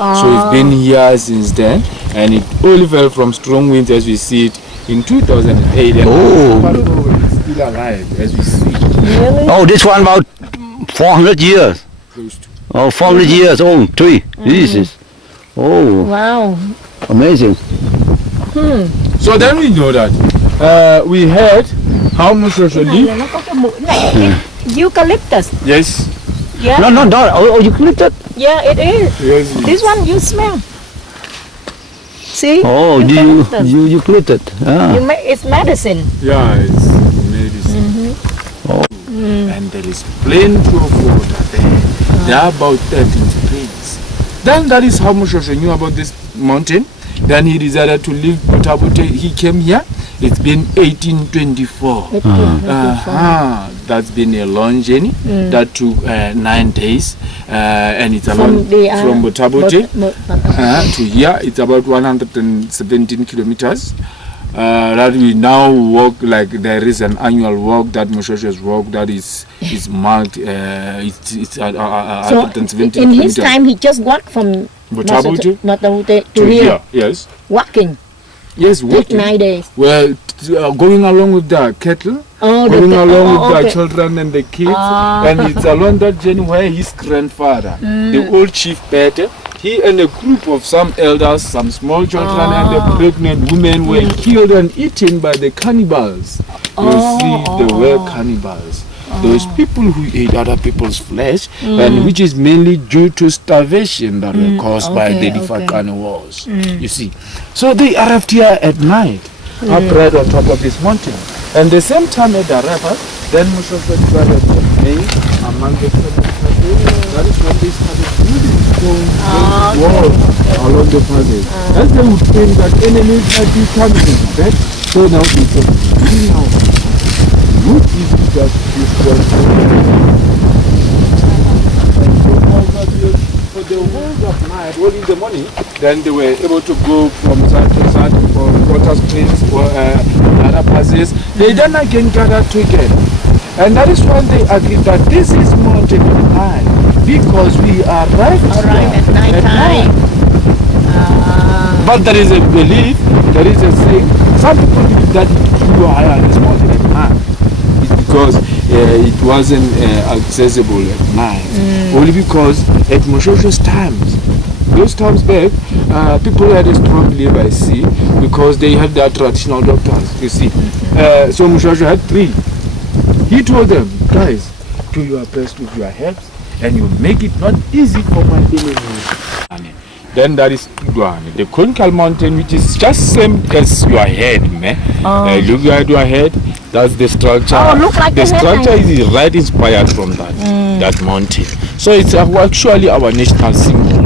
So it's been here since then, and it only fell from strong winds as we see it in 2008. And it's still alive as we see. Really? Oh, this one about 400 years. Close to. Oh, 400 years old tree. Jesus. Oh, Wow. amazing. So then we know that we heard how much usually. Nó có cái mũi này. Eucalyptus. Yes. Yeah. No. Oh, you clipped it? Yeah, it is. Yes. This one you smell. See? Oh, Eucalyptus. you clipped it. Ah. It's medicine. Yeah, it's medicine. Oh. And there is plenty of water there. There are about 13 springs. Then that is how Mushosha knew about this mountain. Then he decided to leave Botabote. He came here. It's been 1824. That's been a long journey. That took 9 days. And it's along from Botabote to here. It's about 117 kilometers. That we now walk, like there is an annual walk that Mushosha's walk that is marked. It's 117 in kilometers. his time, he just walked from Botabote to here. Yes. Walking. Yes, Take walking. 9 days. Well, going along with the cattle, going along with the children and the kids, and it's along that journey where his grandfather, the old chief Pete, he and a group of some elders, some small children and the pregnant women were killed and eaten by the cannibals. You see, they were cannibals. Those people who ate other people's flesh, and which is mainly due to starvation that were caused by the Difakane wars. You see, so they arrived here at night, up right on top of this mountain. And the same time they arrived, then Mushosha decided to play among the passage. That is when they started building stone walls along the passage. As they would think that enemies might be coming back, so now they said, now. What is it that this one for the whole of night, well in the morning, then they were able to go from side to side for water springs or other passes. They then again gathered together. And that is when they agreed that this is mountain of night because we arrive at night time. But there is a belief, there is a saying, some people believe that you are higher on this mountain at night. Because it wasn't accessible at night. Only because at Mushosha's times, those times back, people had a strong belief by sea because they had their traditional doctors, you see. So Mushosha had 3. He told them, guys, do your best with your herbs and you make it not easy for my enemies. Then that is Igwane, the conical mountain, which is just same as your head, man. Look at your head. That's the structure. Look like the structure is right inspired from that mountain. So it's actually our national symbol.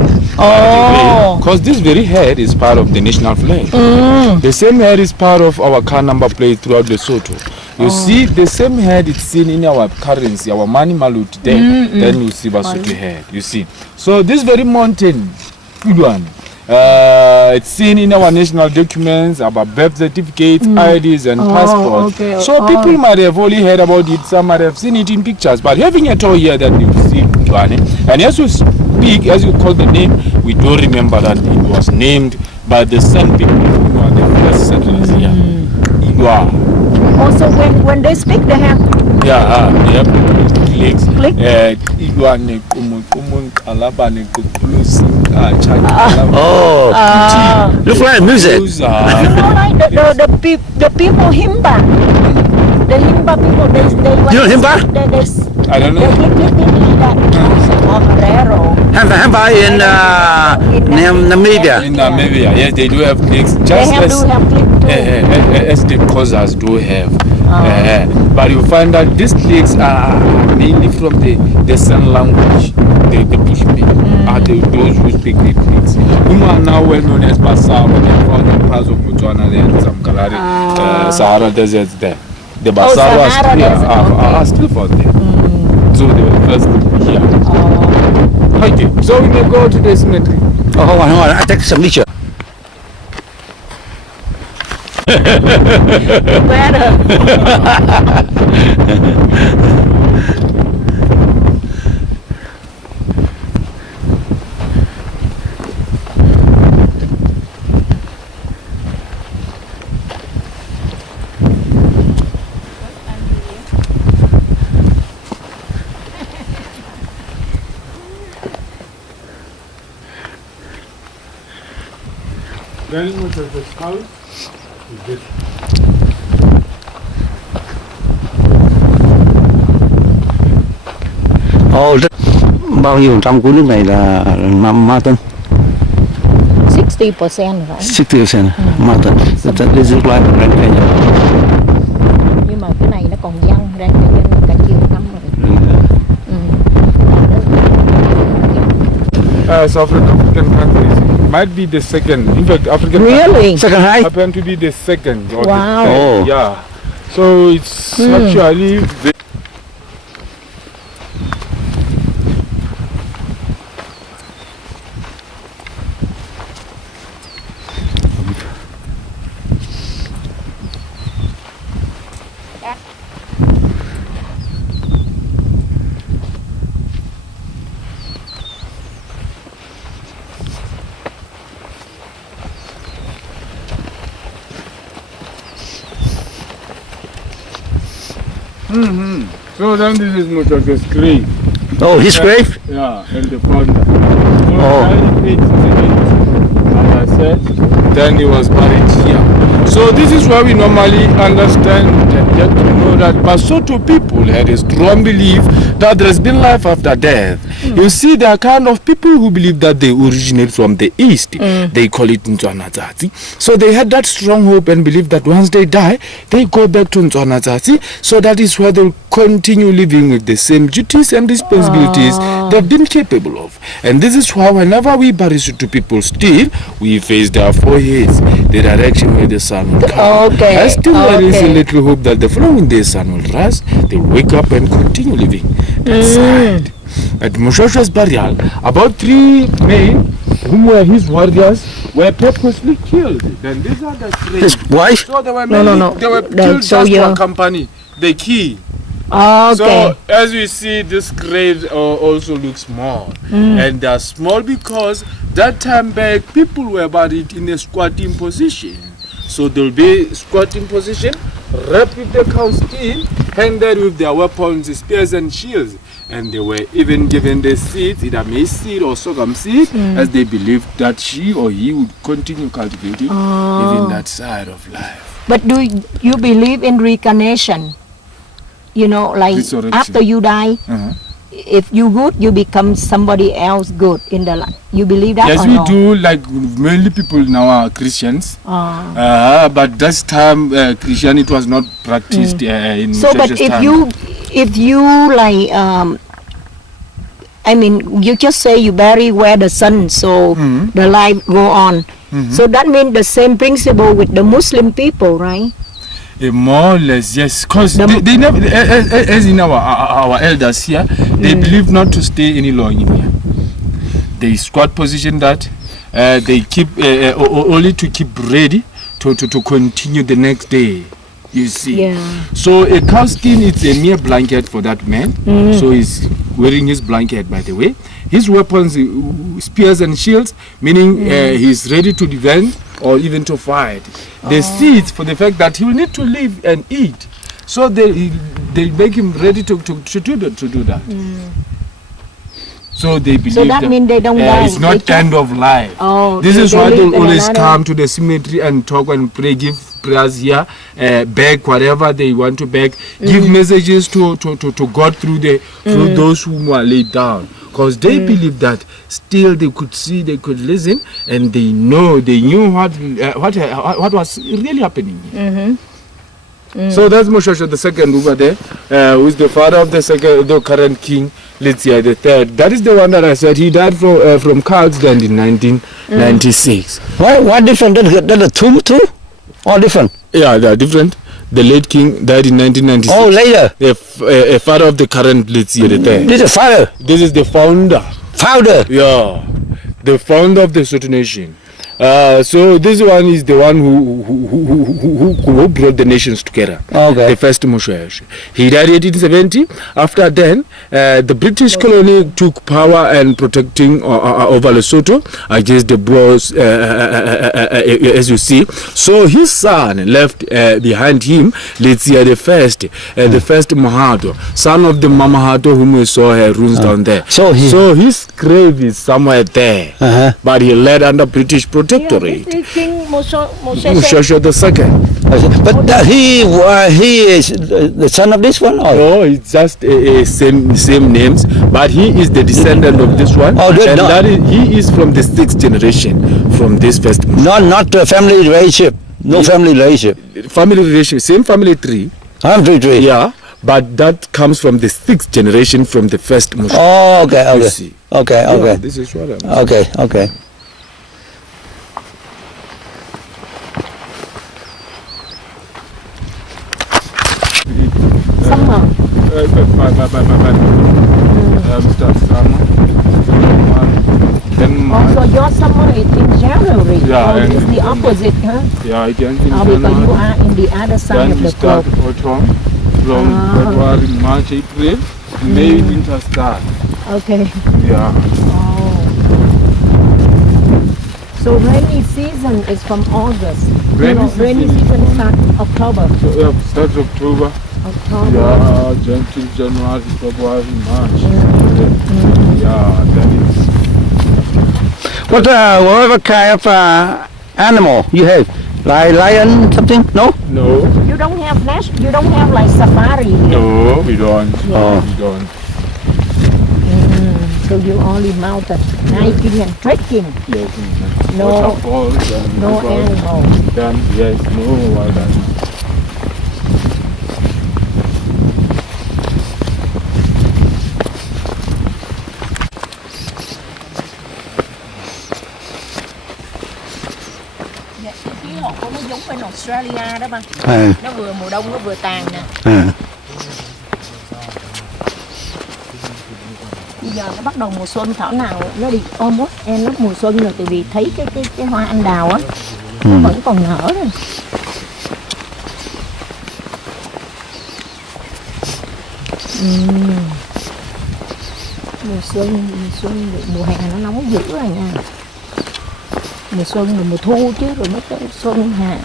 Because this very head is part of the national flag. The same head is part of our car number plate throughout Lesotho. You see, the same head is seen in our currency, our money malut there. Then you see Basotho head. You see. So this very mountain, good one. It's seen in our national documents, our birth certificates, IDs and passports. So people might have only heard about it, some might have seen it in pictures, but having it all here that you see Igwane. And as you speak, as you call the name, we do remember that it was named by the San people who are the first settlers here. Igwane. Also, when they speak, they have they have clicks. Igwane. Look like music. Like the people Himba. The Himba people, they You know Himba? I don't know. They hit like that. Hamba in Namibia. In Namibia, yes, they do have clicks. Just They have click too. as the causers do have. But you find that these clicks are mainly from the San language, the Bushmen, are those who speak the clicks. Who are now well known as Basawa, they found in parts of Botswana there and some Kalahari, Sahara deserts there. The Basawa are still found there. So they were first here. Okay, so we may go to the cemetery. Oh, hold on, I take some picture. Better. Then Moshosh's house is this. Bao nhiêu trăm của nước này là Martin? 60%, right? 60% Martin. This is like Grand Canyon. Nhưng mà cái này nó còn văng ra cả chiều năm rồi. South African countries might be the second. In fact, African Really? Second high? happen to be the second. Or Wow. the third. Oh. Yeah. So it's actually So then this is Moshosh's grave. Oh, his grave? Yeah, and the founder. So Oh. in 1870, as I said, then he was buried here. So this is where we normally understand and get to know that Basotho people had a strong belief that there has been life after death. You see, there are kind of people who believe that they originate from the east. They call it Ntswanatsazi. So they had that strong hope and belief that once they die, they go back to Ntswanatsazi. So that is where they'll continue living with the same duties and responsibilities they've been capable of. And this is why whenever we bury Sotho people still, we face their foreheads, the direction where the sun will come. Okay. And still there is a Okay. little hope that the following day sun will rise, they'll wake up and continue living that side. At Moshosho's burial, about 3 men, whom were his warriors, were purposely killed. Then these are the His three. wife? So they were No. they were They- killed so just to you- accompany the key. Okay. So as we see, this grave also looks small, and they are small because that time back people were buried in a squatting position. So they'll be squatting position, wrapped with the cow skin, handed with their weapons, spears and shields. And they were even given the seeds, either maize seed or sorghum seed, as they believed that she or he would continue cultivating even that side of life. But do you believe in reincarnation? You know, like Resurrection. after you die, if you good, you become somebody else good in the life. You believe that Yes, or we no? do. Like mainly people now are Christians. But this time Christianity was not practiced in So, but Moshosh's if time. you like, I mean, you just say you bury where the sun, so the life go on. So that means the same principle with the Muslim people, right? More or less, yes. Because The- they never, as in our elders here, they believe not to stay any long in here. They squat position that they keep only to keep ready to continue the next day. You see. Yeah. So a cow skin is a mere blanket for that man. So he's wearing his blanket, by the way. His weapons, spears and shields, meaning he's ready to defend or even to fight. The seeds for the fact that he will need to live and eat. So they make him ready to do that. So they believe So that means they don't die. it's not They end of life. Oh, This they is why live they'll in always another- come to the cemetery and talk and pray, give prayers here, beg whatever they want to beg, give messages to God through those who are laid down. Because they believe that still they could see, they could listen, and they knew what was really happening. So that's Moshosho the second over there, who is the father of the current king, Letsia the third. That is the one that I said he died from Carlsland in 1996. Why different than the tomb too? All different? Yeah, they are different. The late king died in 1996. Oh, later. The father of the current Letsia the third. This is the father. This is the founder. Founder. Yeah, the founder of the Sotho nation. So this one is the one who brought the nations together. Okay. The first Moshosh. He died in 1870. After then, the British colony took power and protecting over Lesotho against the Boers, as you see. So his son left behind him Letsia the first Mahato, son of the Mama Hato whom we saw her ruins down there. So his grave is somewhere there, but he led under British protection protectorate. Yeah, King Moshe. Moshe II. But he is the son of this one, or? No, it's just same names, but he is the descendant of this one. Oh, and that is, he is from the 6th generation from this first. Not family relationship. No family relationship. Family relationship, same family tree. Family tree. Yeah, but that comes from the 6th generation from the first Moshe. Oh, okay, You okay. see. Okay, Yeah, okay. this is what I'm Okay, okay. Summer. Start summer. Then Also, your summer is in January. Yeah, Oh, and it's the then- opposite, huh? yeah, again in Oh, because you January. are in the other side Then of we the start globe. autumn from February, March, April, May, winter start. Okay. Yeah. Oh. So rainy season is from August. Rainy Rainy season. season starts October. So yeah, start October. October. Yeah, January, February, March. Yeah, then it's What kind of animal you have? Like lion, something? No? no, You don't have you don't have like safari here. no, we don't. Oh. We don't. So you only mountain hiking and trekking. Yes, No. waterfalls and No rivers. animals. Then yes, no wild animals. Khí hậu của nó giống bên Australia đó ba. À, Nó vừa mùa đông nó vừa tàn nè. à. Bây giờ nó bắt đầu mùa xuân, thảo nào nó đi almost end lúc mùa xuân rồi, tại vì thấy cái hoa anh đào á nó vẫn còn nở rồi. Mùa xuân mùa hè nó nóng dữ rồi nha. Mùa xuân rồi mùa thu chứ, rồi mới tới xuân hạ.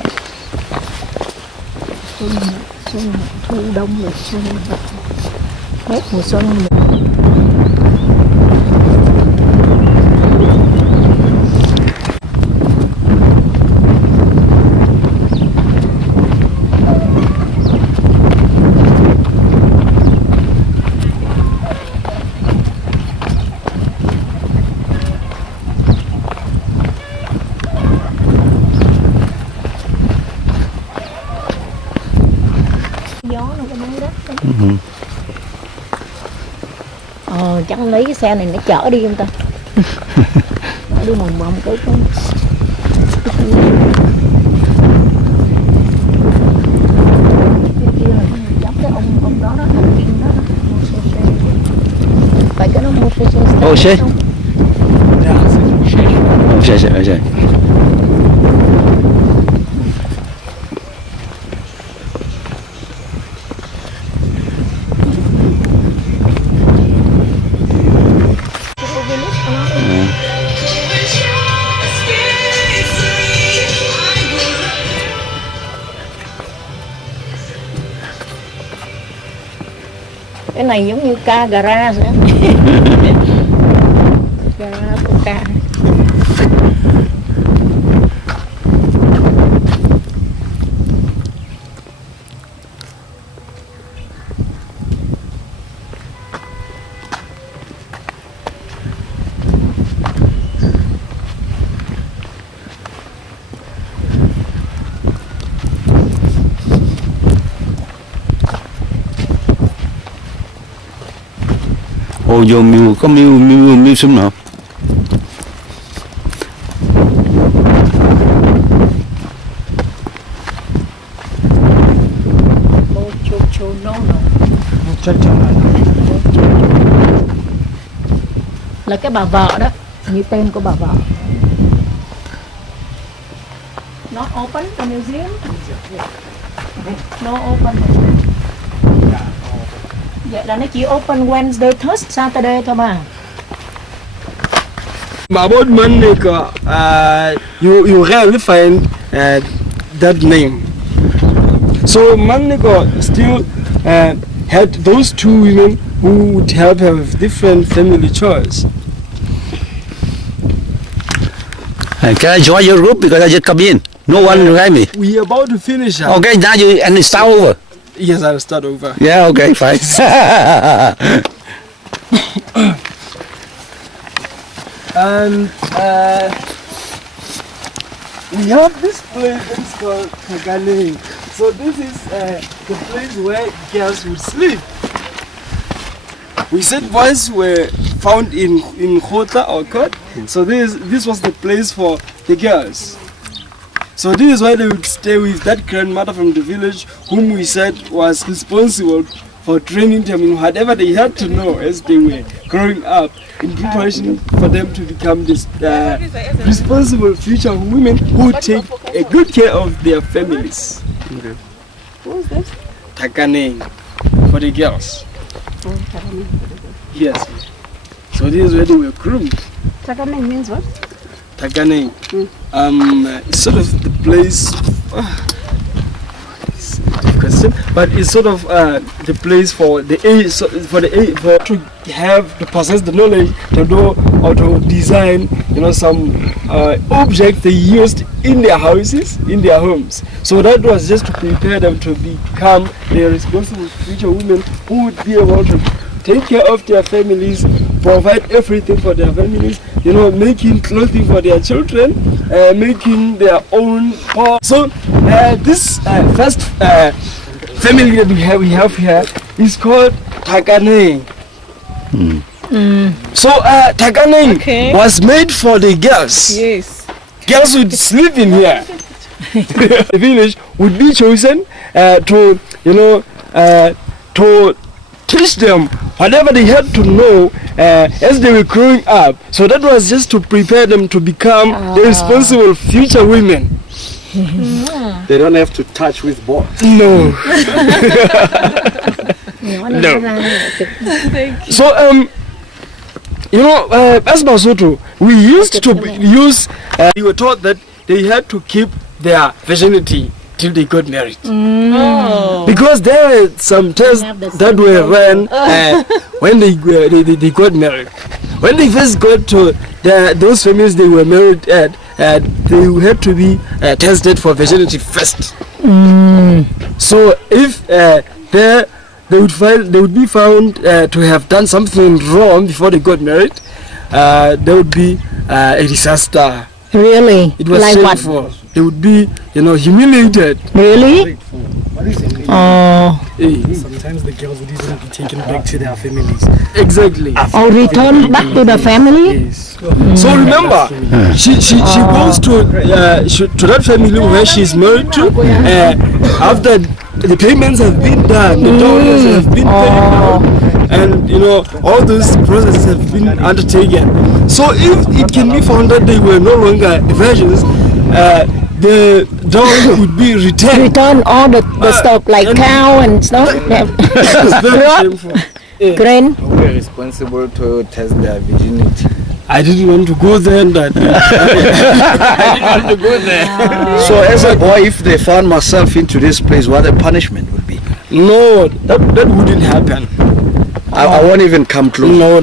Xuân thu đông rồi xuân hết mùa xuân. Gió nó có nắng đất. Chắc lấy cái xe này nó chở đi không ta? Nó đưa mòng mòng tới con. Giống cái ông đó đó, ông Kim đó. Phải cái nó mua xe. Moshe? Moshe. Cái này giống như ca garage á. Garage của ca. Ồ, vô có miêu sum nào? Là cái bà vợ đó, như tên của bà vợ. Nó open for museum? No open. Vậy là nó chỉ open Wednesday, Thursday, Saturday thôi mà. About Maneka, you rarely find that name. So Maneka still had those two women who would have different family choice. Can I join your group because I just come in? No one rang me. We are about to finish. Okay, now you and start over. Yes, I'll start over. Yeah, okay, fine. And we have this place that is called Kagane. So this is the place where girls would sleep. We said boys were found in Khota or Kot. So this was the place for the girls. So this is why they would stay with that grandmother from the village, whom we said was responsible for training them in whatever they had to know as they were growing up, in preparation for them to become this responsible future women who would take a good care of their families. What was that? Takane for the girls. Yes. So this is where they were groomed. Takane means what? Takane. It's sort of the place. It's a tough question, but it's sort of the place for the age, for to have to possess the knowledge to do or to design, some objects they used in their houses, in their homes. So that was just to prepare them to become the responsible future women who would be able to take care of their families, provide everything for their families, making clothing for their children, making their own pot. So this first family that we have here is called Takane. So Takane was made for the girls. Yes. Girls would sleep in here. The village would be chosen to teach them whatever they had to know as they were growing up. So that was just to prepare them to become the responsible future women. They don't have to touch with boys. No. No. So as Lesotho, we used to use. We were taught that they had to keep their virginity till they got married. Because there were some tests that were run when they got married. When they first got to those families they were married at, they had to be tested for virginity first. So if they would be found to have done something wrong before they got married, there would be a disaster. Really? It was like shameful. What? They would be, humiliated. Really? Oh. Sometimes the girls would even be taken back to their families. Exactly. Or return back to the family? Yes. So remember, she goes to that family where she's married to after the payments have been done, the dowries have been paid, and all those processes have been undertaken. So if it can be found that they were no longer virgins, the dowry would be returned. Return all the stuff like cow and stuff. It's very shameful. Grain. We are responsible to test their virginity. I didn't want to go there. I didn't want to go there. So as a boy, if they found myself into this place, what the punishment would be? No, that wouldn't happen. I won't even come close. No.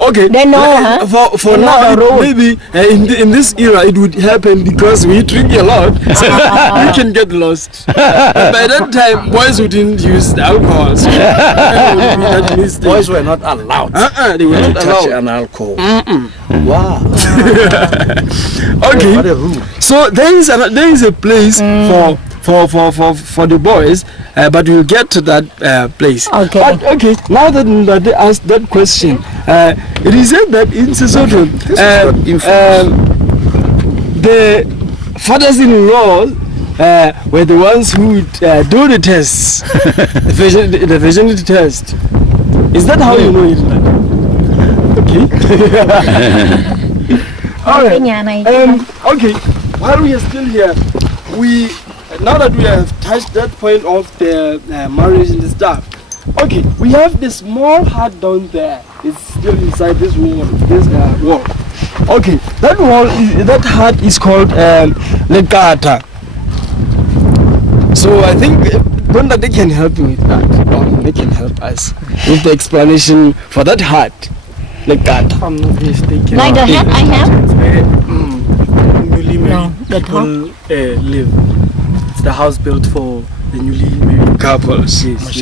Okay. They know, For now, maybe in this era it would happen because we drink a lot, so we can get lost. By that time, boys wouldn't use alcohol. So that would be that mistake. Boys were not allowed. They were to not touch allowed. an alcohol. Wow. Okay. What a rule. So there is a place for the boys, but we'll get to that place. Okay. But, okay. Now that they asked that question, it is said that in Lesotho, the fathers-in-law were the ones who would do the tests, the virginity test. Is that how you know it? Okay. All right. Okay. While we are still here, now that we have touched that point of the marriage and the stuff, okay, we have the small hut down there. It's still inside this wall. Okay, that hut is called Lekata. So I think Brenda, they can help you with that. Or they can help us with the explanation for that hut. Lekata, if I'm not mistaken. Like the hat I have? Where newly married No, the people live. It's the house built for the newly married couples. Yes.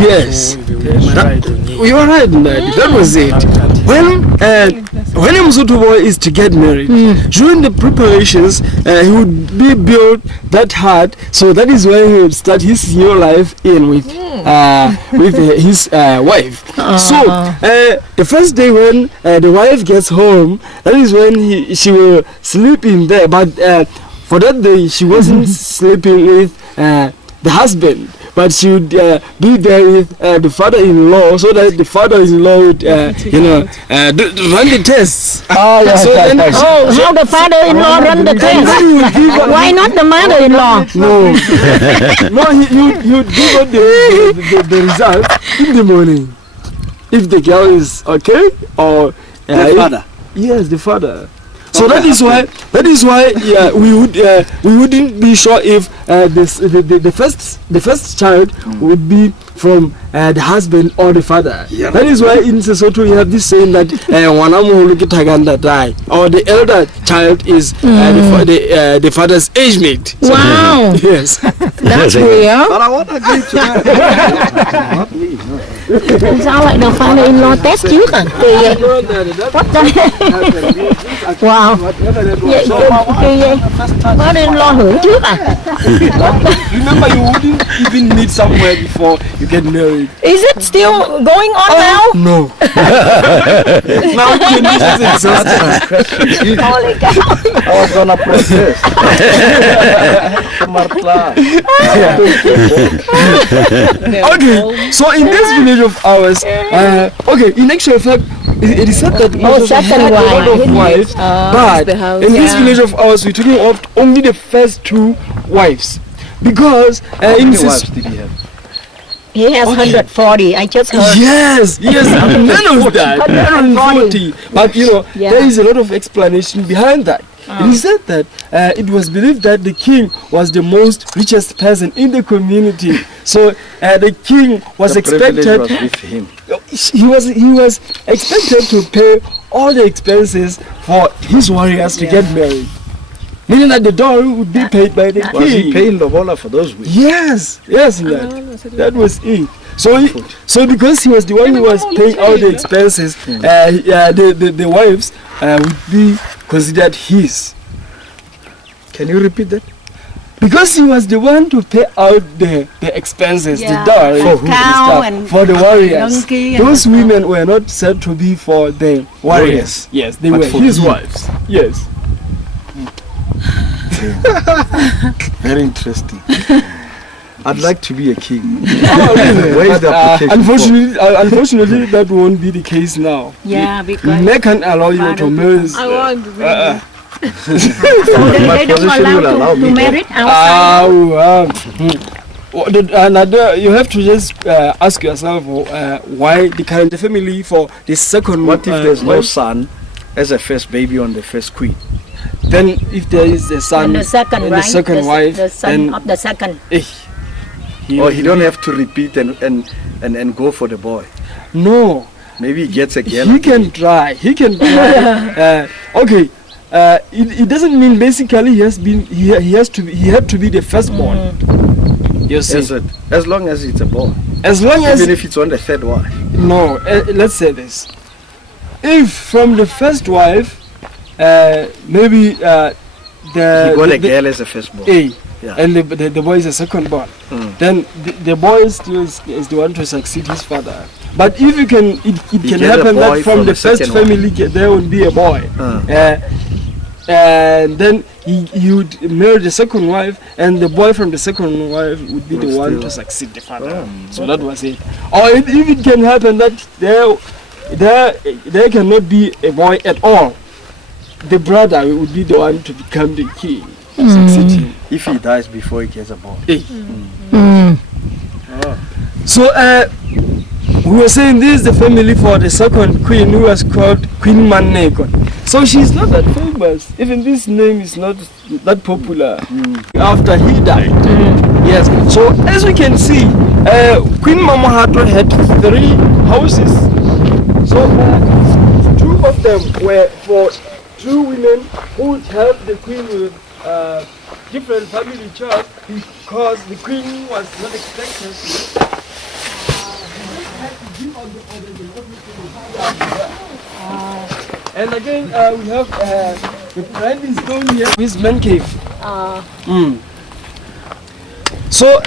Yes. You are right, Nadi. That was it. When a Mosotho boy is to get married, during the preparations, he would be built that hut. So that is where he would start his new life in with his wife. So the first day when the wife gets home, that is when she will sleep in there. But for that day, she wasn't sleeping with the husband, but she would be there with the father-in-law, so that the father-in-law would, run the tests. How the father-in-law run the test? Why not the mother-in-law? No, he would give out the result in the morning. If the girl is okay, or The father. Yes, the father. So that is why we wouldn't be sure if the first child would be from the husband or the father. Yeah. That is why in Lesotho we have this saying that or the elder child is the father's age mate. So, Wow. yes. That's weird. But I want to agree to that. Not me, no. It sounds like the father-in-law test you. What the heck? Wow. Father-in-law hưởng trước à? Remember, you wouldn't even meet somewhere before you get married. Is it still going on now? No. Now conditions exhausted. Holy cow. I was gonna protest. Okay, so in this village of ours, in actual fact, it is said that Moses second had a lot wife. of wives, but in this village of ours, we're talking of only the first 2 wives, because How in many this. wives did he have? He has 140. I just heard. Yes, none of that, 140. But Yeah. there is a lot of explanation behind that. It is said that it was believed that the king was the most richest person in the community. So the king was The privilege expected. was with him. He was expected to pay all the expenses for his warriors to get married. Meaning that the dowry would be paid by the Was he king. paying Lobola for those weeks? Yes, that was it. So because he was the one who was paying all the expenses, the wives would be considered his. Can you repeat that? Because he was the one to pay out the expenses, the dowry, like and cow stuff, and for the warriors. donkey and Those stuff. women were not said to be for the warriors. Yes, they But were for his him. wives. Yes. Very interesting. I'd like to be a king. Where Where is the application unfortunately, that won't be the case now. Yeah, because They can't allow you to marry. I want to My They don't position will allow allow me to that. marry outside. You have to just ask yourself why the current family for the second. What if there's no wife, son as a first baby on the first queen? then if there is a son And the second, and right? the second wife, the son then of the second. Or he don't have to repeat and go for the boy. No, Maybe he gets a girl. he can try. He can try. It doesn't mean basically he had to be the firstborn. You see, As long as it's a boy. as long as Even if it's on the third wife. no, let's say this. If from the first wife, maybe He got a the girl as a firstborn. A, Yeah. and the boy is a second born, then the boy still is the one to succeed his father. But if it can get a happen boy that from from the the first second one. family there will be a boy, and then he would marry the second wife, and the boy from the second wife would be the Will one still- to succeed the father. So that was it. Or if it can happen that there cannot be a boy at all, the brother would be the one to become the king, succeed him. If he dies before he gets a boy. So we were saying this is the family for the second queen, who was called Queen Manekon. So she's not that famous. Even this name is not that popular after he died. Yes. So as we can see, Queen Mamahato had 3 houses. So So two of them were for two women who would help the queen with different family chores because the queen was not expected to. And again, we have the private stone here, his man cave. So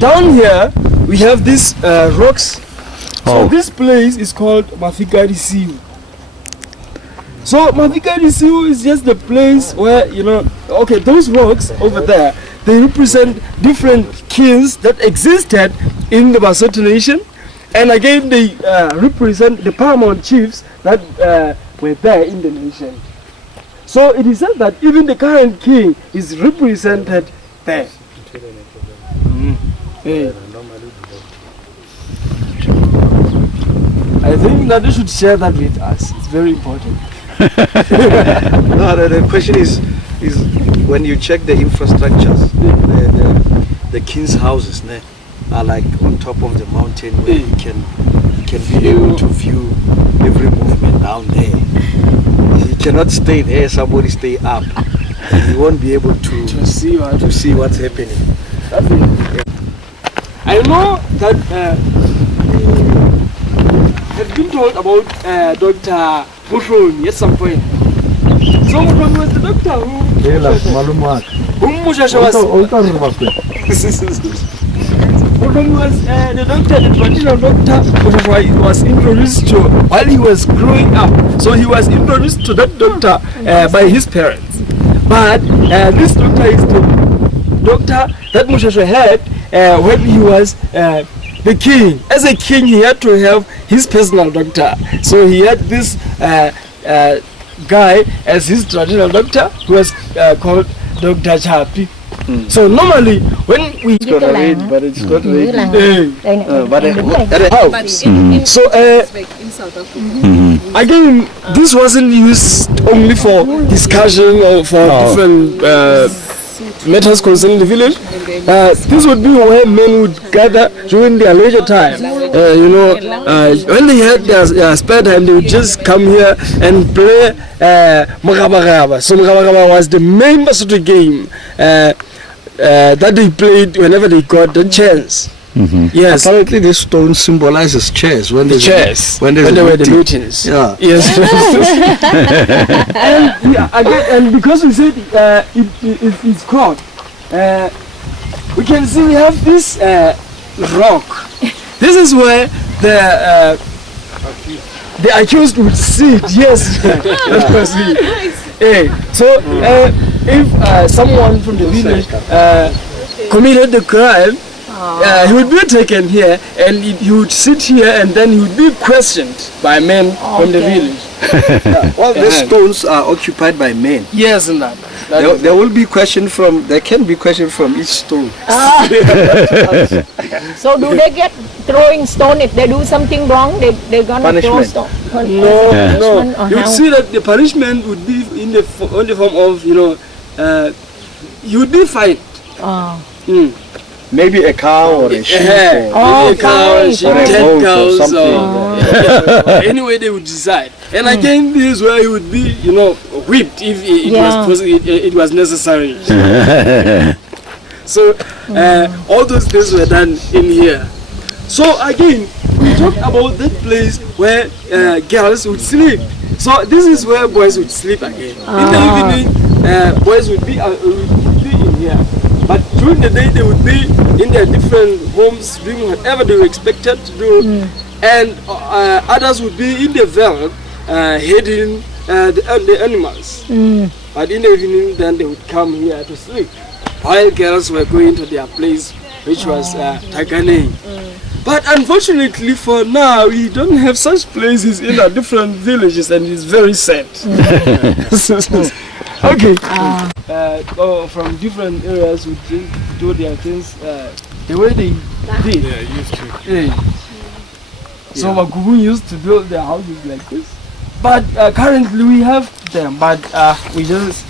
down here we have these rocks. So this place is called Mafikari Siu. So Mafikari Siu is just the place where, you know, okay, those rocks over there, they represent different kings that existed in the Lesotho nation. And again, they represent the paramount chiefs that were there in the nation. So it is said that even the current king is represented there. Hey. I think that they should share that with us. It's very important. No, the question is when you check the infrastructures, the king's houses are like on top of the mountain where you can be able to view every movement down there. You cannot stay there, somebody stay up. You won't be able to see what's happening. I know that have been told about Dr. Mushroom at some point. So Mushroom was the doctor whom Mushasha was. Mushroom was the doctor, the traditional doctor Mushasha was introduced to while he was growing up. So he was introduced to that doctor by his parents. But this doctor is the doctor that Mushasha had when he was the king. As a king, he had to have his personal doctor. So he had this guy as his traditional doctor, who was called Dr. Chapi. So normally, when we got rain, but it's not raining. So again, this wasn't used only for discussion or for different matters concerning the village. This would be where men would gather during their leisure time. You know, when they had their spare time, they would just come here and play Magabagaba. So Magabagaba was the main Lesotho game that they played whenever they got the chance. Yes. Apparently, this stone symbolizes chairs when the chairs when there were the meetings. Yeah. Yes. And again, and because we said it's called, we can see we have this rock. This is where the accused would sit. Yes. So if someone from the village committed the crime, he would be taken here and he would sit here and then he would be questioned by men from the village. Well, these stones are occupied by men. Yes, and that there will be question from. There can be question from each stone. So do they get throwing stone if they do something wrong? They're gonna throw stone. No. You would see that the punishment would be in the form of, you know, you would be fined. Maybe a cow or a sheep or a cow, or 10 cows, or something. Anyway, they would decide. And again, this is where he would be, you know, whipped if it was necessary. So all those things were done in here. So again, we talked about that place where girls would sleep. So this is where boys would sleep again. In the evening, boys would be in here. But during the day, they would be in their different homes doing whatever they were expected to do. And others would be in the veld heading the animals. But in the evening, then they would come here to sleep, while girls were going to their place, which was Tagane. But unfortunately for now, we don't have such places in our different villages, and it's very sad. Okay. From different areas would do their things the way they did. Yeah, used to. So Makubu used to build their houses like this. But currently we have them, but we just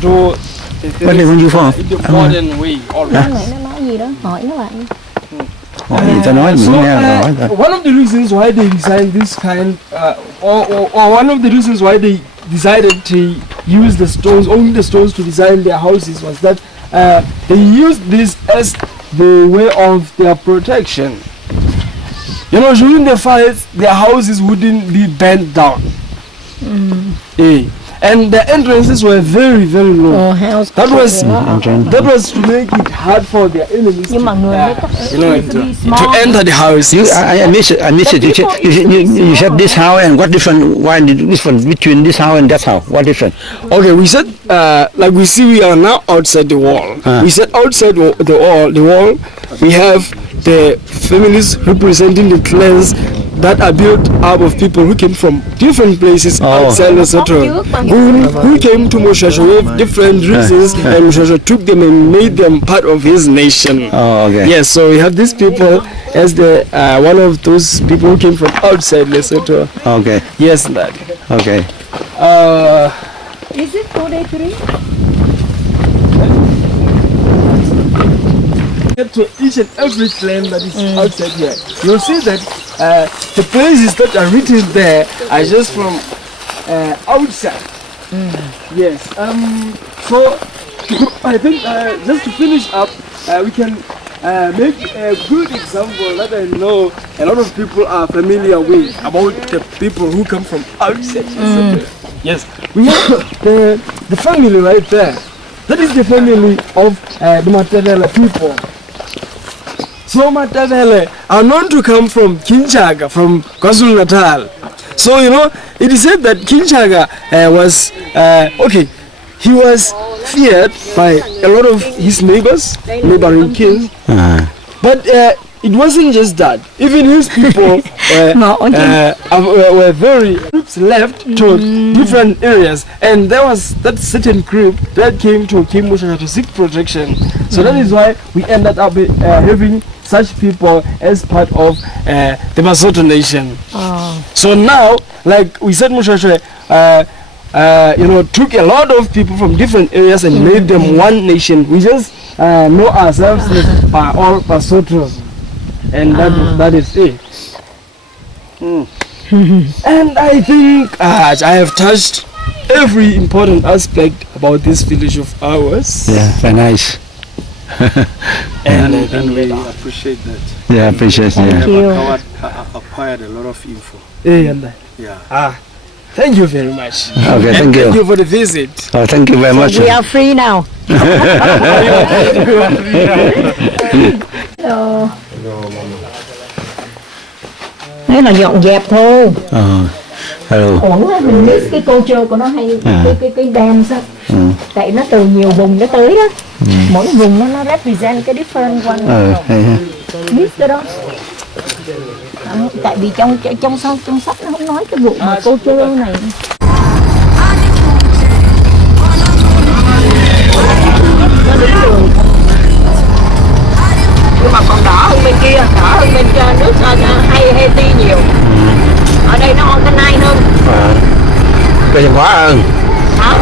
do the things in the modern way always. hỏi gì ta nói mình nghe rồi hỏi thôi. One of the reasons why they designed this kind, or one of the reasons why they decided to use the stones, only the stones to design their houses, was that they used this as the way of their protection. You know, during the fights, their houses wouldn't be bent down. And the entrances were very, very low. That was to make it hard for their enemies to enter the house. I miss it. You said this house and what different? Why the difference between this house and that house? What different? Okay, we said like we see we are now outside the wall. We said outside the wall, we have the families representing the clans that are built up of people who came from different places outside Lesotho, who came to Moshoeshoe with different reasons, and Moshoeshoe took them and made them part of his nation. Oh, okay. Yes, so we have these people as the one of those people who came from outside Lesotho. Okay. Yes, that. Okay. Is it 2-3? To each and every clan that is outside here, you'll see that the places that are written there are just from outside. Yes. So I think just to finish up, we can make a good example that I know a lot of people are familiar with about the people who come from outside. Yes. We have the family right there. That is the family of the Matavela people. So Matavele are known to come from Kinshasa, from KwaZulu-Natal. So you know, it is said that Kinshasa was he was feared by a lot of his neighboring kings. But it wasn't just that. Even his people were very groups left to different areas, and there was that certain group that came to King Moshoeshoe to seek protection. So that is why we ended up having such people as part of the Lesotho nation. So now, like we said, Moshoeshoe took a lot of people from different areas and made them one nation. We just know ourselves as all Lesotho. And that is it. And I think I have touched every important aspect about this village of ours. Yeah, very nice. And we appreciate that. Yeah, appreciate it. Thank you. Acquired a lot of info. Yeah. Thank you very much. Okay, thank you. Thank you for the visit. Oh, thank you very much. We are free now. Thế là dọn dẹp thôi. Hello. Ổn á, mình miss cái culture của nó hay cái dance á. Tại nó từ nhiều vùng nó tới đó. Mỗi vùng nó represent cái different one. Miss cái đó. Tại vì trong sách nó không nói cái vụ mà culture này. Nhưng mà còn đỏ hơn bên kia, nước Haiti nhiều. Ở đây nó organize hơn. Cái văn hóa hơn.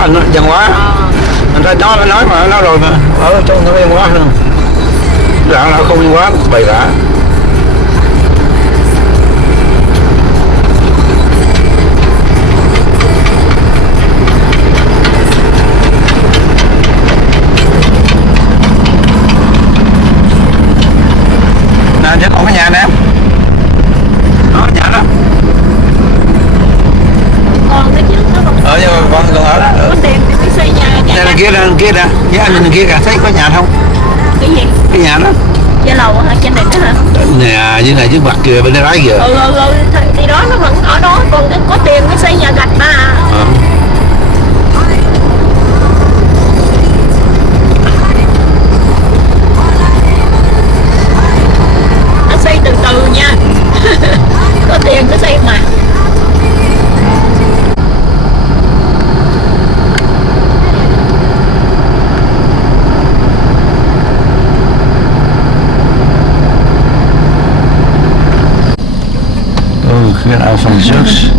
Anh nói văn hóa. Anh ta nói mà nói rồi mà. Ở trong nó văn hóa hơn. Dạng là không văn hóa bày cả. Chứ còn cái nhà nè em. Đó, nhà đó. Còn cái trước nó còn Nhưng mà còn ở đó. có tiền thì mới xây nhà. Nhà đằng kia nè, với anh đằng kia kìa, thấy có nhà không? Cái gì? Cái nhà đó. Trên lầu hả? Trên đỉnh đó hả? Nè, dưới này trước mặt kìa, bên đây lái kìa. Thì đó nó vẫn ở đó, còn có tiền mới xây nhà gạch mà. Xây từ từ nha. Có tiền cứ xây mà. Get out van de zus.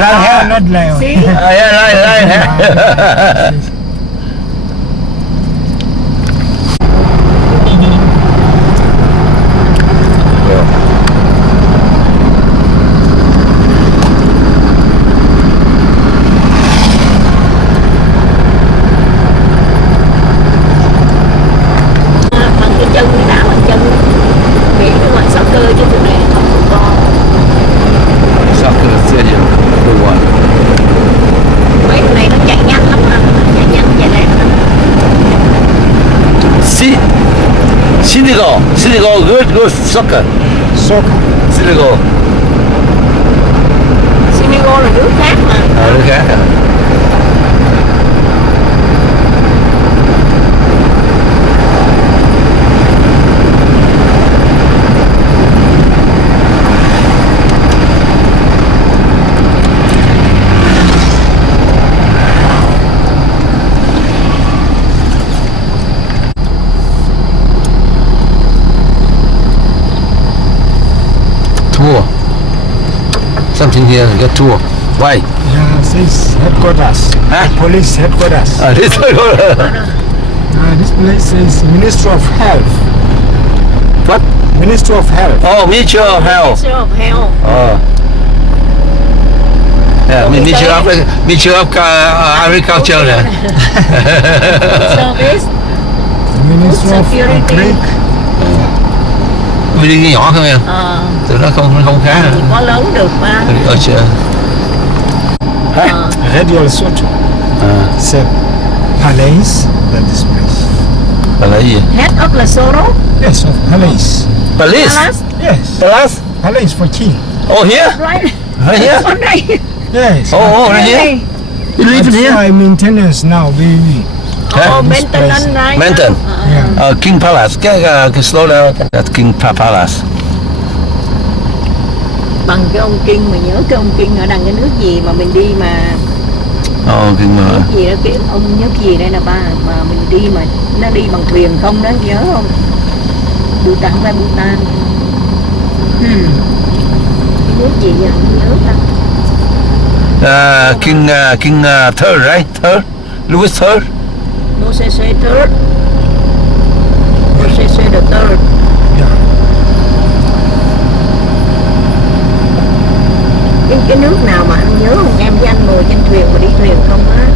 đang hết. Not Leo. Đây. Bằng cái chân đi đá bằng chân. Vì cái ngoại soccer chứ tụi này không có. Soccer stadium, number 1. Mấy thằng này nó chạy nhanh lắm mà, chạy nhanh chạy đẹp lắm. Senegal, good soccer. Senegal. Senegal là nước khác mà. Nước khác. Tour. Something here, get tour. Why? Yeah, says headquarters. Huh? Police headquarters. This This place says Ministry of Health. What? Ministry of Health. Oh, Ministry of Health. Ministry of Health. Oh. Yeah, Ministry of Agriculture. Service. Ministry of Security. Agric. Vì đi nhỏ không em? Tụi nó không khá. Thì có lớn được mà. Ở chưa? Radio Lesotho. Said Palace. That this place. Và là gì? Head of Lesotho. Yes, of Palace. Police? Palace. Yes. Palace? Palace for king. Oh, here? Right. Right here? Ở đây. Yes. Oh, right here? You live in That's here? why maintenance now, baby. Oh, maintenance right. Maintain. Yeah. King Palace. Cái slow down. That King Palace. Bằng cái ông King, mà nhớ cái ông King ở đằng cái nước gì mà mình đi mà King nước gì đó, cái ông nhớ gì đây là ba mà mình đi mà nó đi bằng thuyền không đó, nhớ không? Bhutan hay Bhutan. Cái nước gì vậy không nhớ ta. King Third, right? Third? Louis Third? Moses third. Moses the third. Cái nước nào mà anh nhớ không em, với anh ngồi trên thuyền mà đi thuyền không á,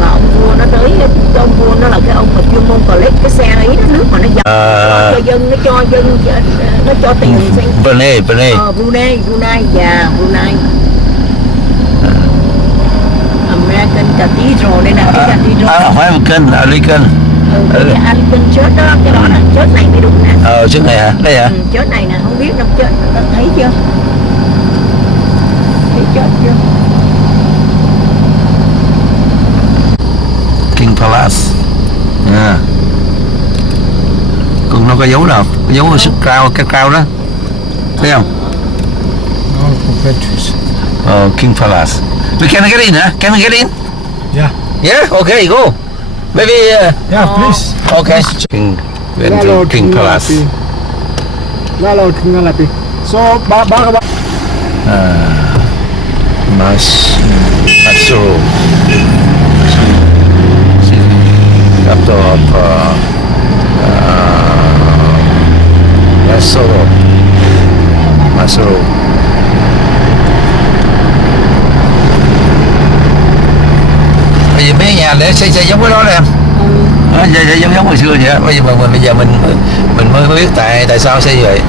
và ông vua nó tới, cái ông vua nó là cái ông mà chuyên môn collect cái xe ấy đó, nước mà nó dập cho dân, nó cho dân, nó cho tiền sang Brunei. Brunei, dạ Brunei. American Cathedral đây nè, cái Cathedral. Không phải American. Cái Anglican Church đó, cái đó là church này mới đúng nè. Church này hả? Đây hả? Church này nè, không biết đâu church, ta thấy chưa? Thấy church chưa? King Palace. Còn nó có dấu nào? Có dấu sức cao, cái cao đó. Thấy không? No competitors. King Palace. We can get in, huh? Can we get in? Yeah. Yeah. Okay, go. Maybe. Yeah, please. Okay. Went to King Palace. So, Masuro. Capital of Lesotho. Masuro. Bây giờ mấy nhà để xây giống cái đó nè em. Giống hồi xưa vậy đó. Bây giờ mình mới biết tại sao xây vậy.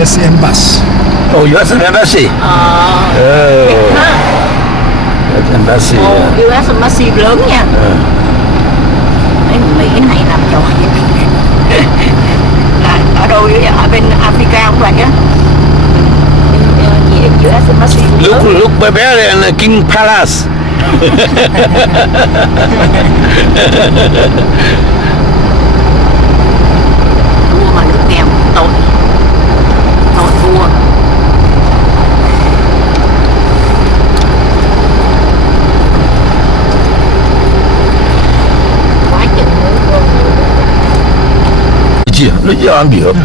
US Embassy. Oh, U.S. Embassy. Oh. That's embassy. US Embassy lớn nha. Mấy người Mỹ này làm trò ở đâu ở bên Africa cũng vậy á. US Embassy Look better than King Palace. Vua mà nước nghèo tội vua. Quá chừng nữa. Nó giờ ăn gì không?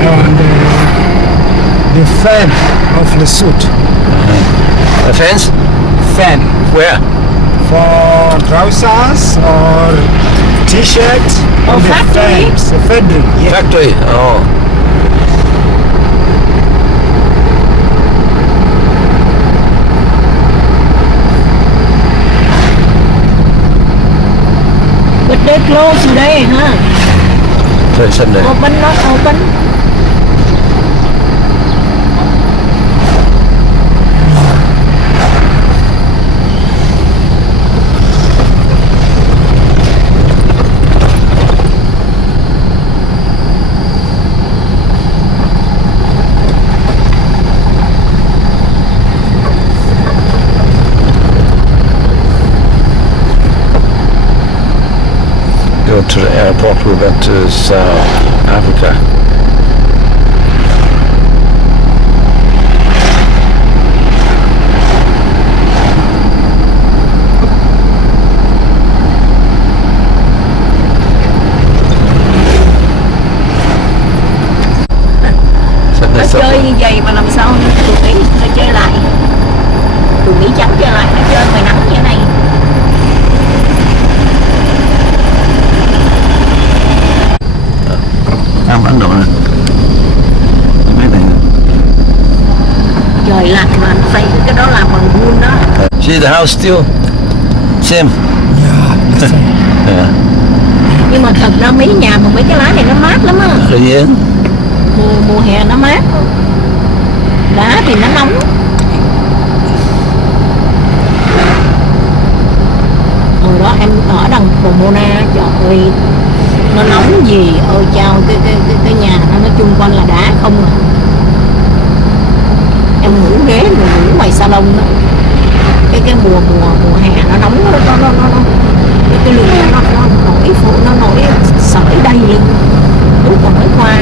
And the fan of Lesotho. The fence? Fan Where? for trousers or t-shirts. Oh, the factory? fans, the factory. Yeah. Factory. Oh. But they close today, huh? Sorry, Sunday. Open, not open. Go to the airport, we went to South Africa. Nó chơi như vậy mà làm sao tụi Mỹ nó chơi lại. Tụi Mỹ chẳng chơi lại, nó chơi ngoài nắng như thế này. Ăn Ấn Độ nè. Mấy này. Trời lạnh mà nó phải cái đó làm bằng vuông đó. See the house still same. Yeah, the same. Yeah. Nhưng mà thật ra mấy nhà mà mấy cái lá này nó mát lắm á. Rồi gì? Mùa hè nó mát. Lá thì nó nóng. Hồi đó em ở đằng Pomona, trời ơi, nó nóng gì ơi chao, cái nhà nó chung quanh là đá không à. Em ngủ ghế rồi ngủ ngoài salon đó. Cái mùa hè nó nóng nó cái lưng nó nổi phụ, nó nổi sởi đầy lưng lúc còn mới qua.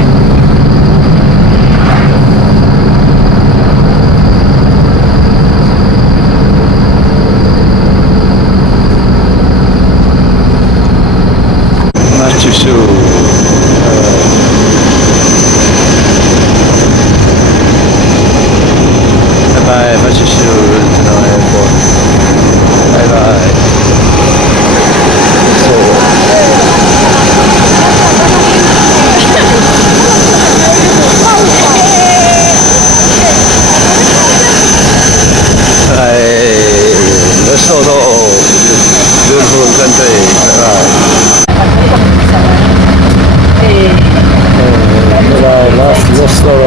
Machu Bye-bye, Machu International Airport. Bye-bye. Lesotho, beautiful country. Bye-bye, Lesotho.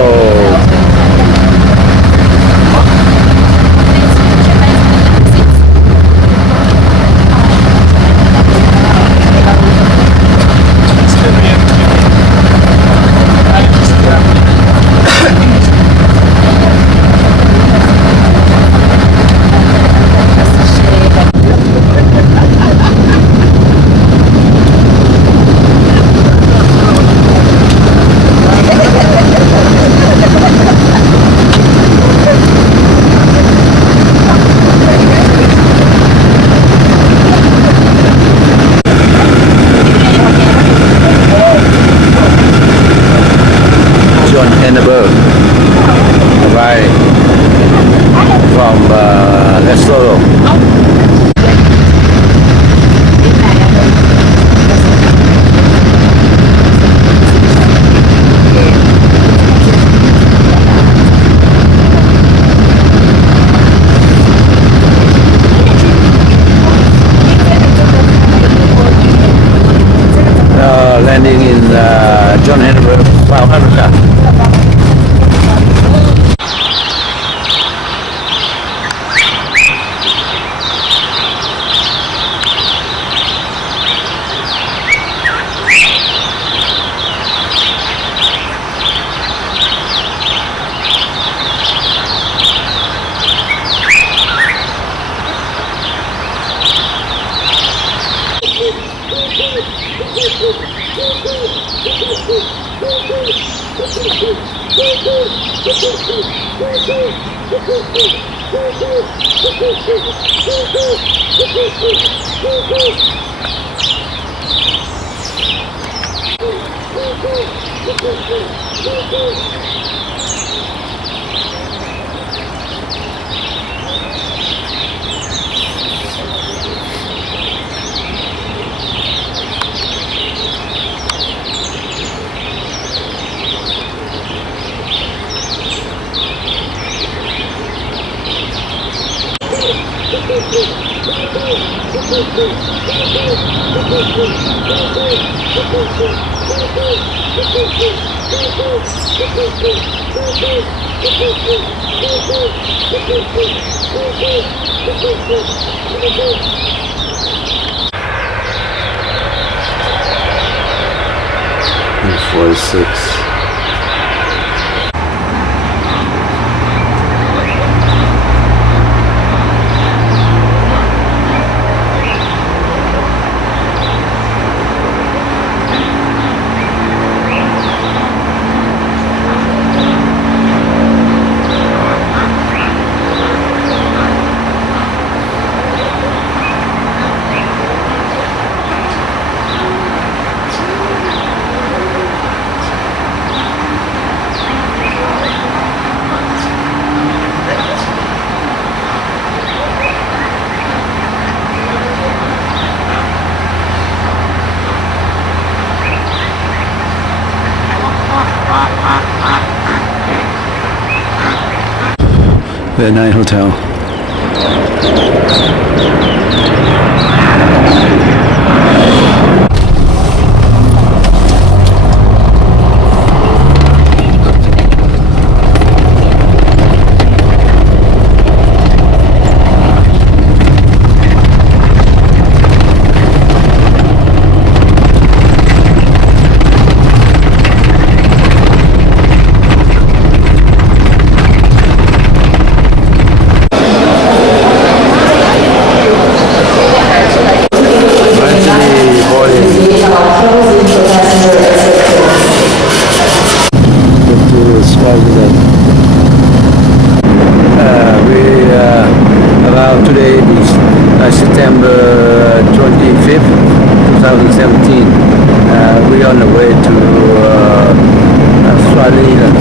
From Lesotho. Landing in John Henry 46. The night hotel. Swaziland. About today is September 25th, 2017. We're on the way to Swaziland.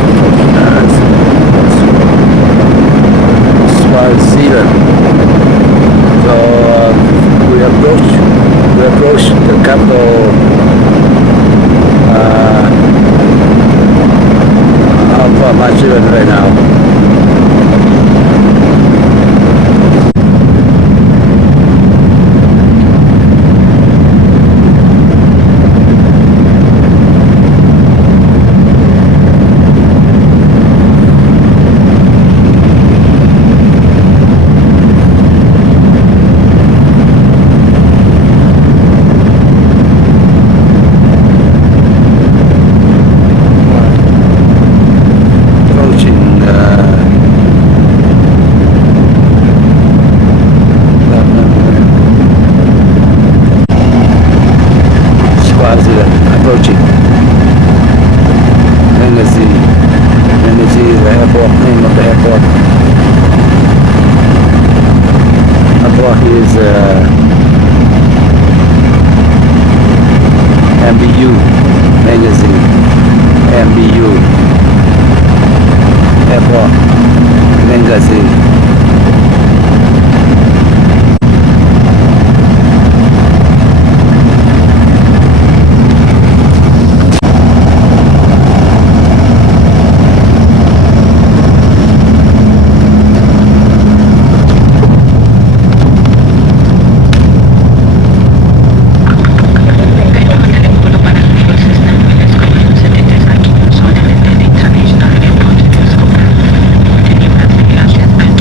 So we approach the capital of Swaziland right now. Approaching. Menezi is the airport, name of the airport. Airport is MBU, Menezi, MBU, airport, Menezi. International airport is open. Continue passing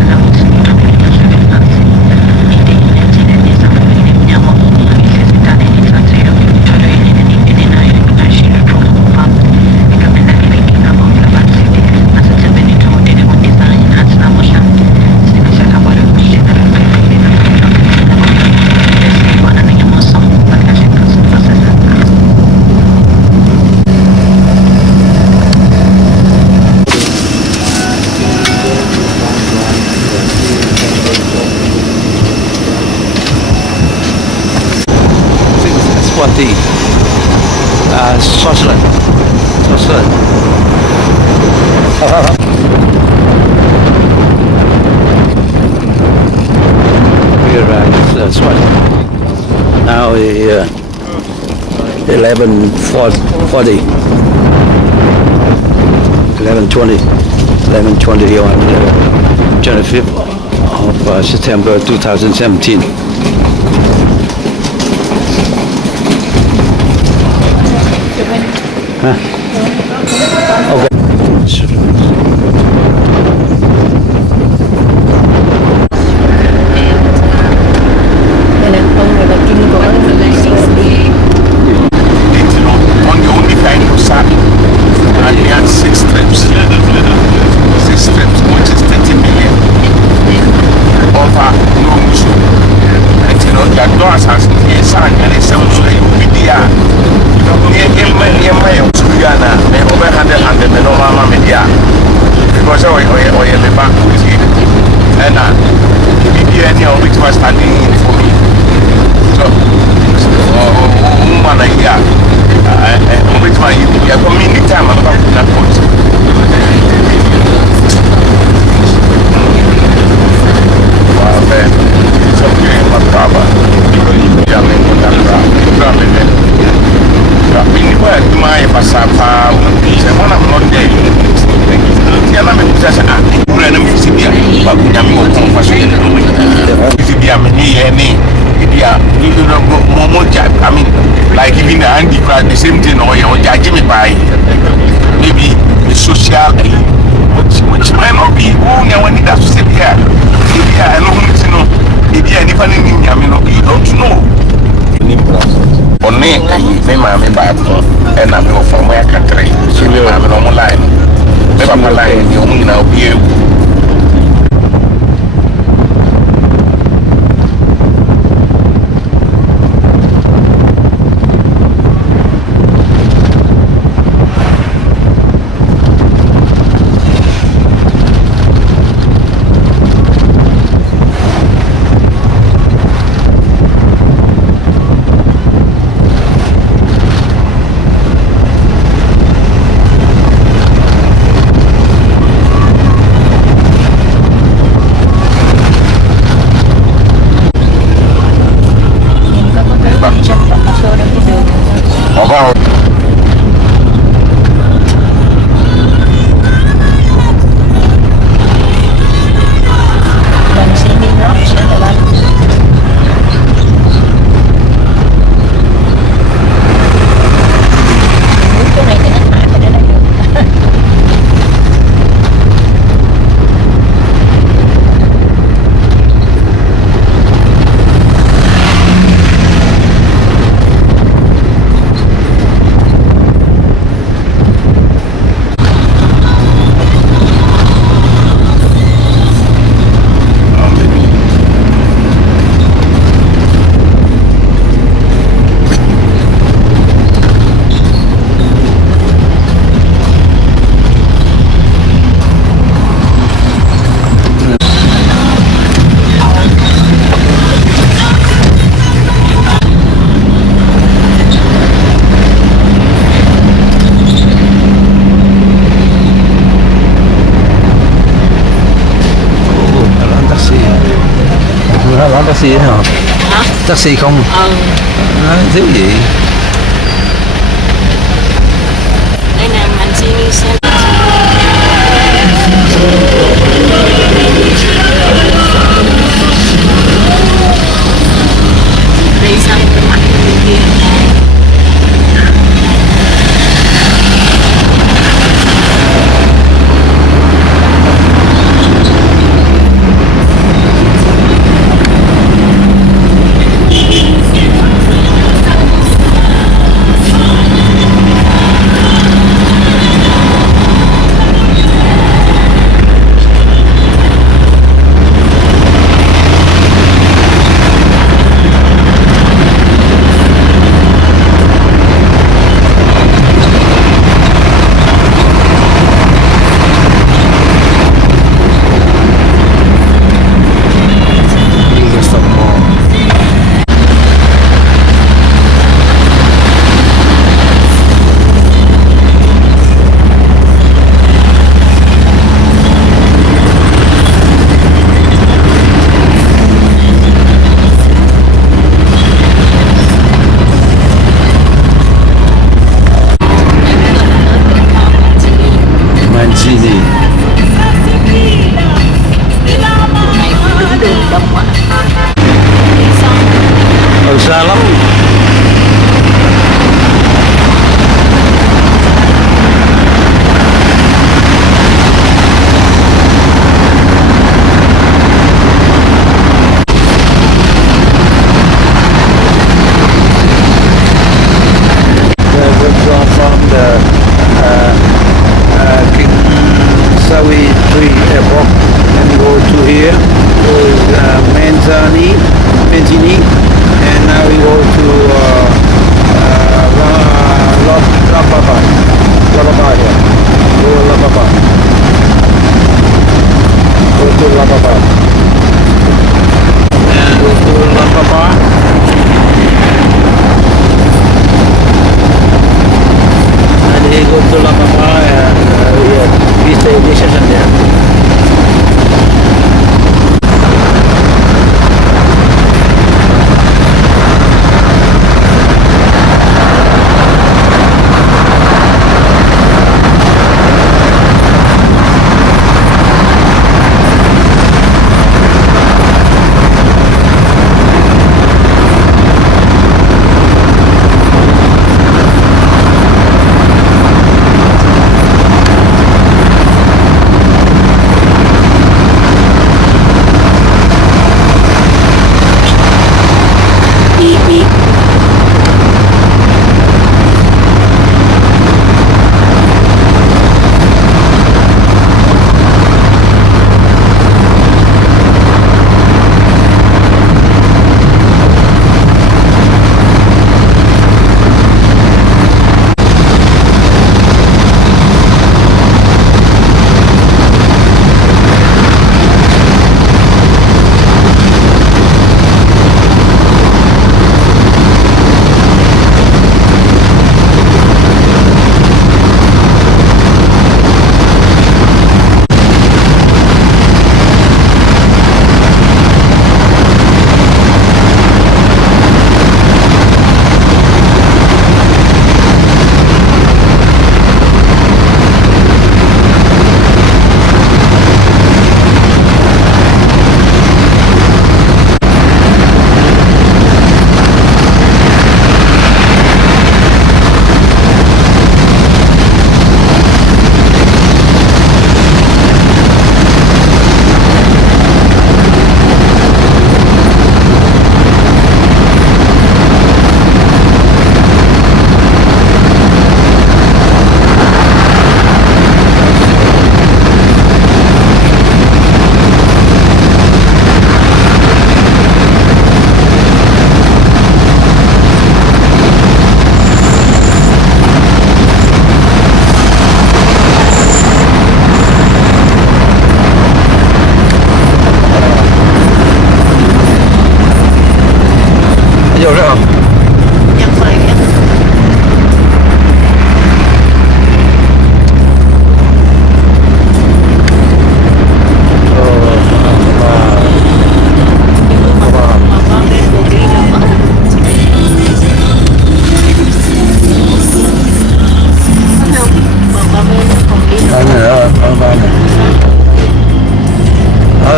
Swaziland. Swaziland. We arrived at Swaziland. Now 11:40. 11:20 on 25th of September 2017. Huh? Okay. On the only kind of side, and he had 6 trips. 6 trips, which is 30 million. Over no issue. And you know, their doors has a sign and it sounds like media. Near my Ghana, over 100 Mama media. Because I am back with you. And media, which was standing in for me. So, woman, which one you have for me time I'm back to that point. Wow, man. It's okay, my brother. You are making that problem. You are being well, my Pasapa. When I'm not there, tell me, just a random city, but we are more comfortable. If you are many, I mean, like even the handicraft, the same thing, or you're judging me by maybe the social, which might not be only when it has to sit here. Maybe I know, maybe anyone in you don't know. Only me, mammy, and I'm from my country. She will have an online. Never my line, you only now be able. Taxi hả? Hả? Taxi không? Nó thiếu gì? Đây nè, mình xin đi xem. Đi sang cái mặt bên kia. Này đứng đường đông quá. Xa lắm. From the King Sawi Tree Airport and go to here, go Menzani, and now we go to Lababa here. Go Lababa. Go to Lababa. And go to Lababa. And he go to Lababa and we stay in the station there. Vô đó không? Chắc phải á.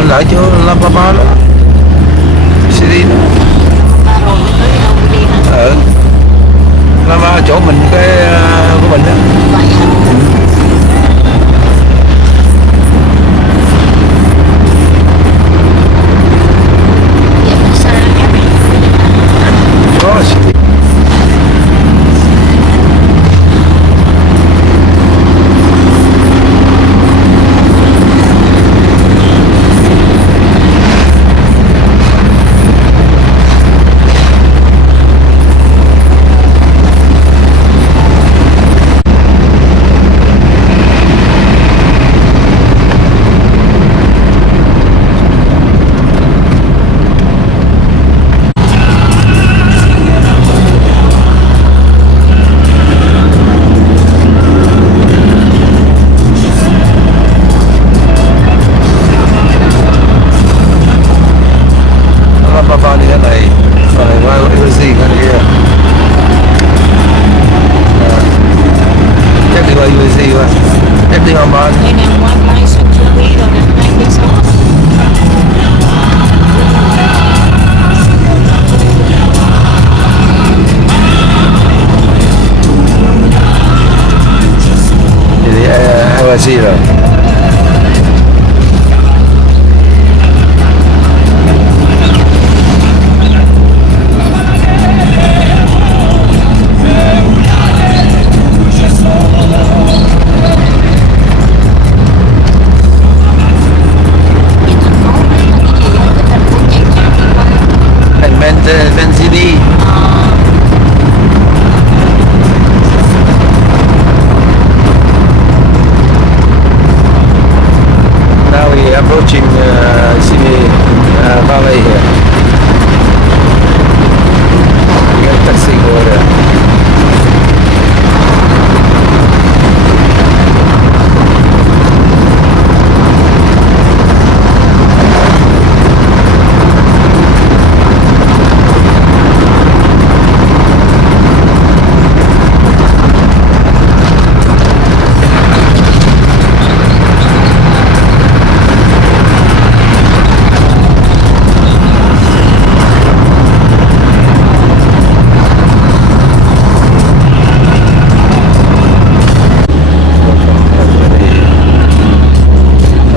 Lại chỗ Lababa đó, City đó. Lababa chỗ mình cái của mình đó. Có City. taxi rồi. Benzini. Now we are approaching Sydney Valley here. We got a taxi over there.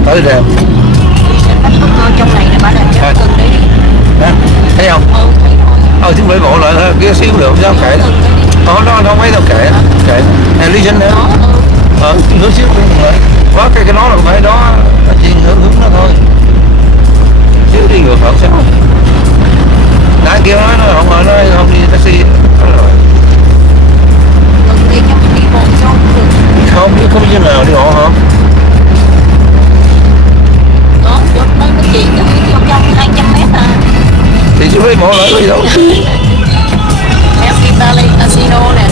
Tới đẹp. Trong này là bà định cho gần đây đi. Thấy không? Thấy rồi. Chứ mới bộ lại kia xíu được sao kệ. Nó không mấy đâu kệ. Kệ. Này lý sinh nữa. Hướng xíu cũng lại. Có cái đó là phải đó là chỉ hướng nó thôi. Chứ đi ngược lại sao? Nãy kia nói nó không đi taxi. Rồi. Gần đây cho mình đi bộ cho Không biết như nào đi bộ hả? đó, nói với chị trong 200 mét à. Thì chú đi bộ lại đi đâu? Em đi ta lên casino nè.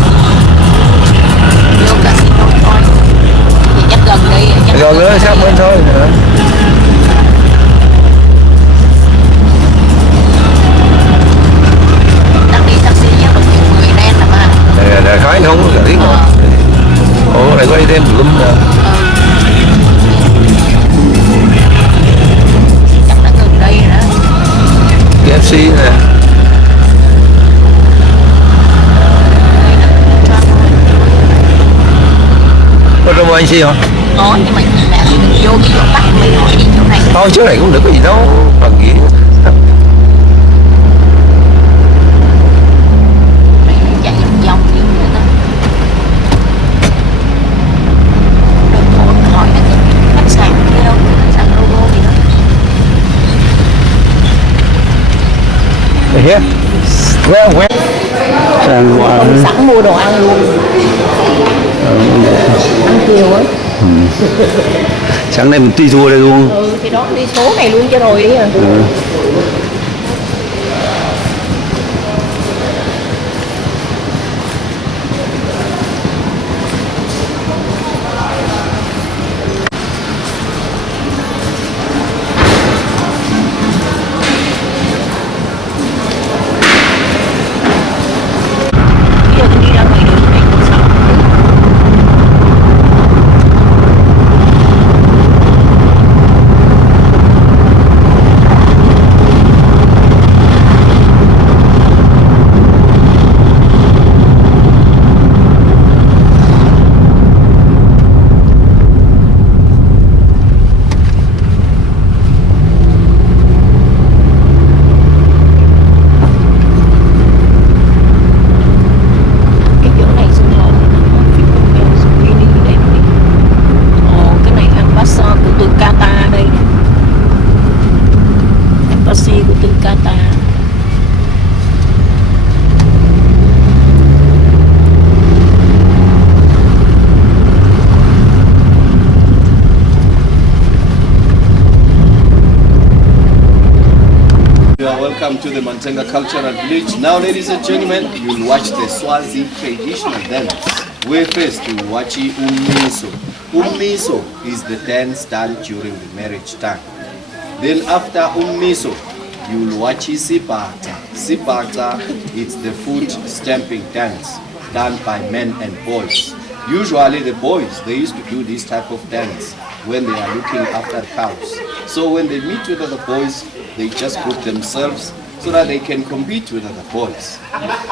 Vô casino thôi. Thì chắc gần đây. Gần nữa sát bên thôi. Đang đi taxi với một người đen là mà. Đại khái không có gửi mà. Ủa này có đi thêm lum nè. Chắc đã gần đây rồi đó. KFC nè. Có trong anh xí không? Có, nhưng mà mẹ đừng vô cái chỗ tắt mình hỏi đi chỗ này. Thôi chỗ này cũng được, có gì đâu. Bằng gì. Mày chạy vòng vòng chứ người ta. Đừng hỏi cái khách sạn kia đâu, khách sạn logo gì đó. Here. Where? Sẵn mua đồ ăn luôn. Ăn chiều á. Sáng nay mình đi tour đây luôn. Thì đó đi số này luôn cho rồi đi à. Welcome to the Mantenga Cultural Village. Now, ladies and gentlemen, you'll watch the Swazi traditional dance. We're first to watch Umiso. Umiso is the dance done during the marriage time. Then after Umiso, you'll watch Sipata. Sipata is the foot stamping dance done by men and boys. Usually the boys, they used to do this type of dance when they are looking after cows. So when they meet with other boys, they just group themselves so that they can compete with other boys.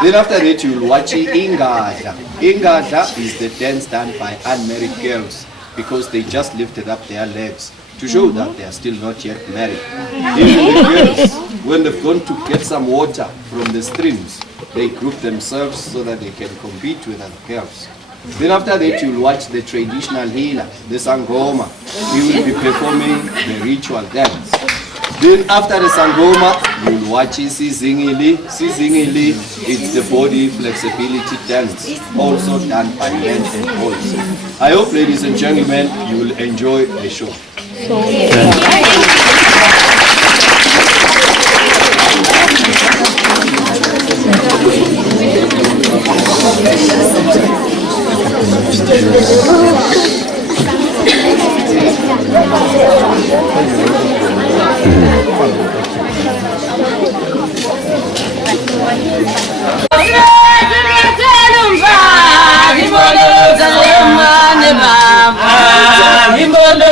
Then after that, you'll watch Ingada. Ingada is the dance done by unmarried girls because they just lifted up their legs to show that they are still not yet married. Even the girls, when they've gone to get some water from the streams, they group themselves so that they can compete with other girls. Then after that, you'll watch the traditional healer, the Sangoma. He will be performing the ritual dance. Then after the Sangoma, you'll watch Sizingili. Sizingili is the body flexibility dance, also done by men and boys. I hope, ladies and gentlemen, you will enjoy the show. Imbondo